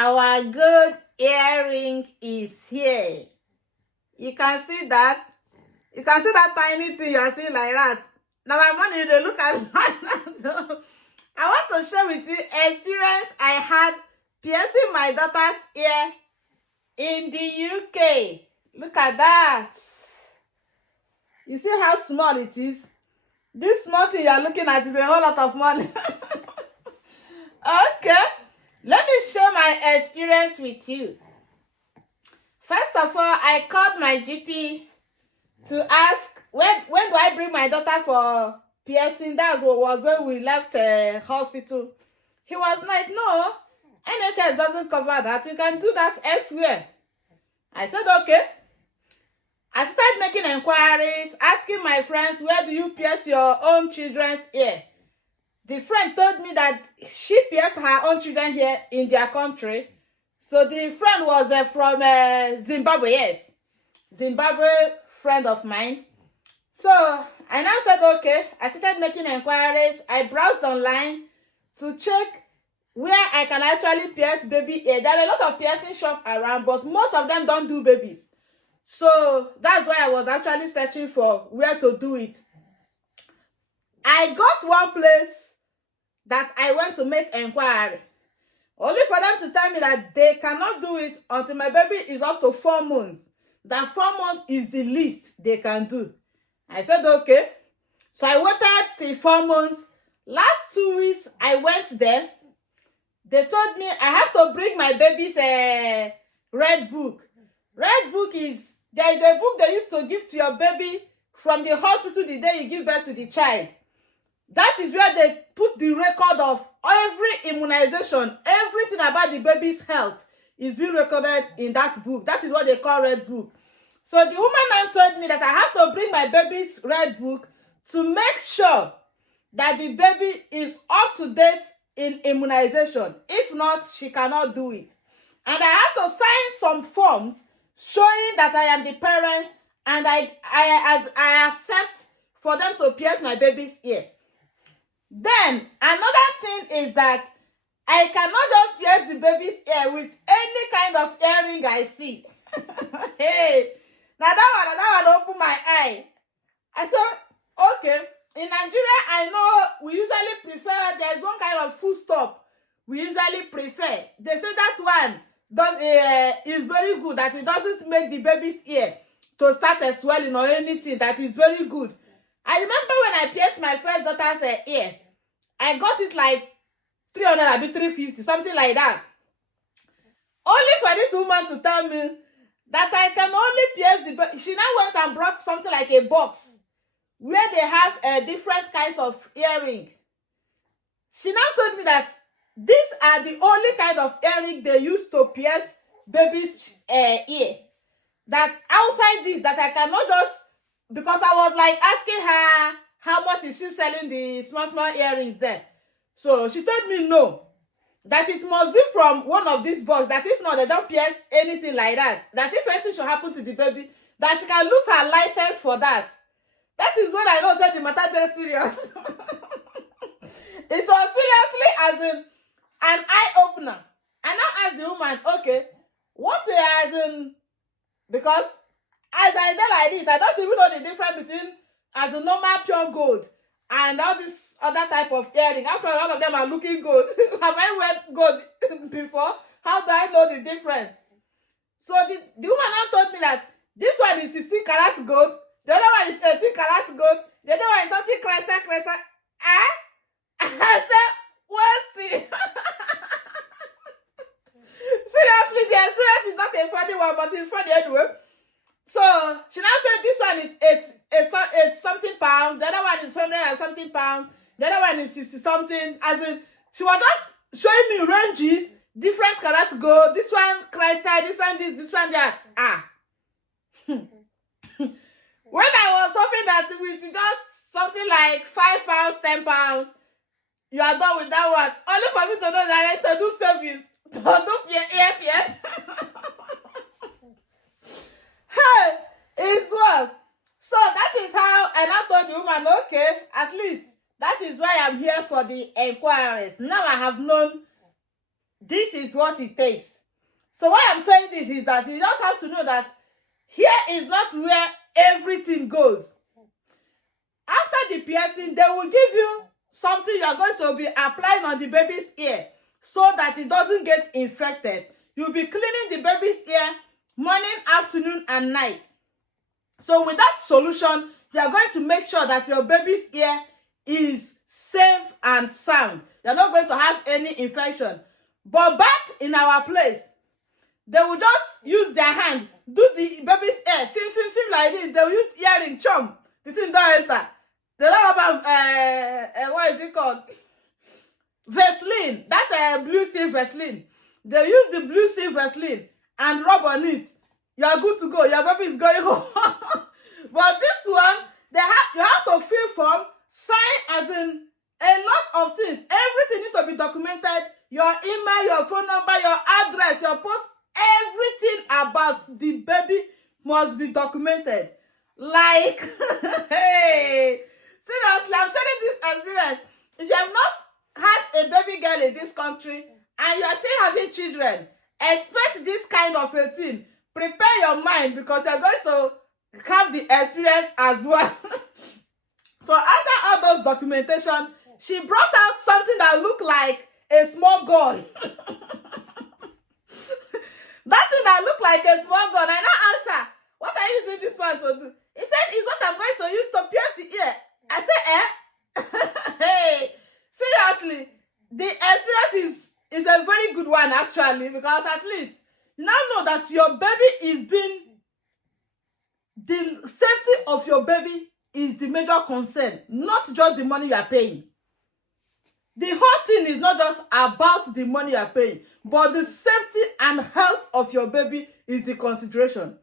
Our good earring is here. You can see that. You can see that tiny thing you are seeing like that. Now my money, they look at I want to share with you experience I had piercing my daughter's ear in the UK. Look at that. You see how small it is? This small thing you are looking at is a whole lot of money. Okay. Let me share my experience with you. First of all, I called my GP to ask when do I bring my daughter for piercing. That was when we left hospital. He was like, no, NHS doesn't cover that. You can do that elsewhere. I said, okay. I started making inquiries, asking my friends, where do you pierce your own children's ear? The friend told me that she pierced her own children here in their country. So the friend was from Zimbabwe, yes. Zimbabwe friend of mine. So I now said, okay. I started making inquiries. I browsed online to check where I can actually pierce baby ear. There are a lot of piercing shops around, but most of them don't do babies. So that's why I was actually searching for where to do it. I got one place that I went to make inquiry, only for them to tell me that they cannot do it until my baby is up to 4 months. That 4 months is the least they can do. I said, okay. So I waited till 4 months. Last 2 weeks, I went there. They told me I have to bring my baby's red book. Red book is, there is a book they used to give to your baby from the hospital the day you give birth to the child. That is where they put the record of every immunization, everything about the baby's health is being recorded in that book. That is what they call red book. So the woman now told me that I have to bring my baby's red book to make sure that the baby is up to date in immunization. If not, she cannot do it. And I have to sign some forms showing that I am the parent and I accept for them to pierce my baby's ear. Then another thing is that I cannot just pierce the baby's ear with any kind of earring I see. Hey, now that one opened my eye. I said, okay, in Nigeria, I know we usually prefer, there's one kind of food stop we usually prefer. They say that one is very good, that it doesn't make the baby's ear to start swelling or anything. That is very good. I remember when I pierced my first daughter's ear, I got it like 300, I be 350, something like that. Only for this woman to tell me that I can only pierce the... She now went and brought something like a box where they have different kinds of earring. She now told me that these are the only kind of earring they use to pierce baby's ear. That outside this, that I cannot just... Because I was like asking her how much is she selling the small earrings there. So she told me no. That it must be from one of these boxes. That if not, they don't pierce anything like that. That if anything should happen to the baby, that she can lose her license for that. That is when I know that the matter is serious. It was seriously as in an eye-opener. I now asked the woman, okay, what as in... Because as I did like this, I don't even know the difference between as a normal pure gold and all this other type of earring. After all of them are looking good. Have I wear gold before? How do I know the difference? So the woman now told me that this one is 16 karat gold, the other one is 18 karat gold, the other one is something crystal. I said, what? Seriously, the experience is not a funny one, but it's funny anyway. So she now said this one is 8 something pounds, the other one is 100 and something pounds, the other one is 60 something. As in, she was just showing me ranges, different karat gold, this one crystal, this one this one that. When I was hoping that with just something like 5 pounds, 10 pounds, you are done with that one. Only for me to know that I need to do service. Don't do your ear pierce. Hey, it's well. So that is how I now told the woman, okay, at least that is why I'm here for the inquiries. Now I have known this is is what it takes. So why I'm saying this is that you just have to know that here is not where everything goes. After the piercing, they will give you something you are going to be applying on the baby's ear so that it doesn't get infected. You'll be cleaning the baby's ear morning, afternoon, and night. So with that solution, you are going to make sure that your baby's ear is safe and sound. You're not going to have any infection. But back in our place, they will just use their hand, do the baby's ear, feel like this. They will use earring, chum. The thing don't enter. They don't have, what is it called? Vaseline. That blue seal Vaseline. They use the blue seal Vaseline and rub on it. You are good to go. Your baby is going home. But this one, you have to fill form, sign as in a lot of things. Everything needs to be documented. Your email, your phone number, your address, your post, everything about the baby must be documented. Like, hey, seriously, I'm sharing this experience. If you have not had a baby girl in this country and you are still having children, expect this kind of a thing. Prepare your mind because you're going to have the experience as well. So after all those documentation, she brought out something that looked like a small gun. That thing that looked like a small gun. I now asked her, what are you using this one to do? He said, it's what I'm going to use to pierce the ear. I said, Hey, seriously, the experience is a very good one actually, because at least you now know that your baby is being, the safety of your baby is the major concern, not just the money you are paying. The whole thing is not just about the money you are paying, but the safety and health of your baby is the consideration.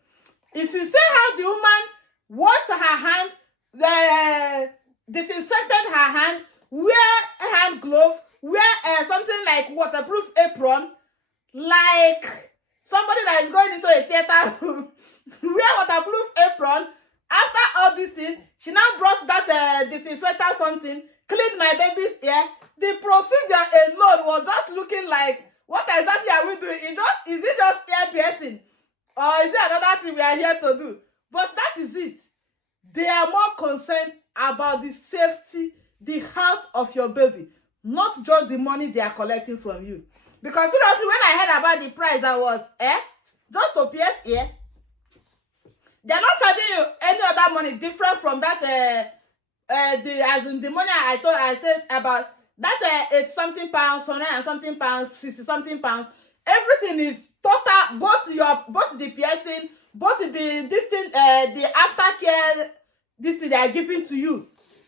If you see how the woman washed her hand, disinfected her hand, wear a hand glove, wear something like waterproof apron, like somebody that is going into a theater room, wear waterproof apron. After all this thing, she now brought that disinfectant something, cleaned my baby's ear. The procedure alone was just looking like, what exactly are we doing? Is it just ear piercing? Or is it another thing we are here to do? But that is it. They are more concerned about the safety, the health of your baby, not just the money they are collecting from you. Because seriously, when I heard about the price, I was, just to pierce ear. They're not charging you any other money different from that, as in the money I said about that, 80 something pounds, 100 and something pounds, 60 something pounds. Everything is total, both the piercing, both the aftercare, this thing they are giving to you.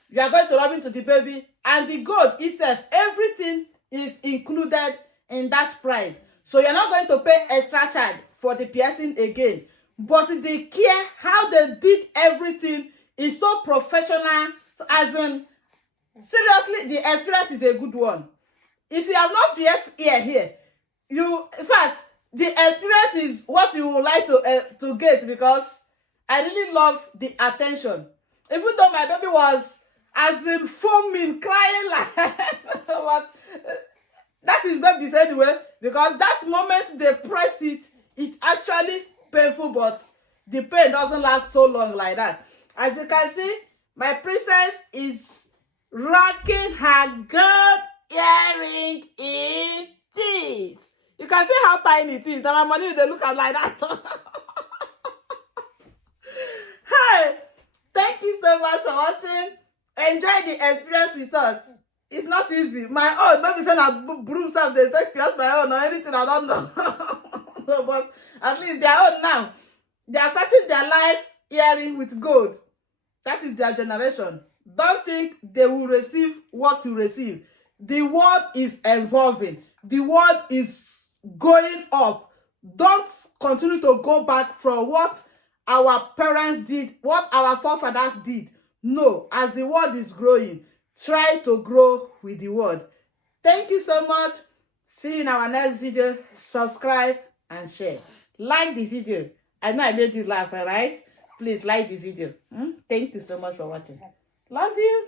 You are going to rub into the baby, and the gold itself, everything is included in that price. So you're not going to pay extra charge for the piercing again. But the care, how they did everything is so professional. So as in, seriously, the experience is a good one. If you have not pierced ear here, in fact, the experience is what you would like to get, because I really love the attention. Even though my baby was as in foaming, crying like but that is babies anyway, because that moment they press it, it's actually painful, but the pain doesn't last so long like that. As you can see, my princess is rocking her gold earring in teeth. You can see how tiny it is. Now my money, they look at like that. Hi, thank you so much for watching. Enjoy the experience with us. It's not easy. My own, maybe say I broom stuff, they take pierce my own or anything, I don't know. No, but at least their own now. They are starting their life earring with gold. That is their generation. Don't think they will receive what you receive. The world is evolving. The world is going up. Don't continue to go back from what our parents did, what our forefathers did. No, as the world is growing, try to grow with the world. Thank you so much. See you in our next video. Subscribe and share. Like the video. I know I made you laugh, alright? Please like the video. Thank you so much for watching. Love you.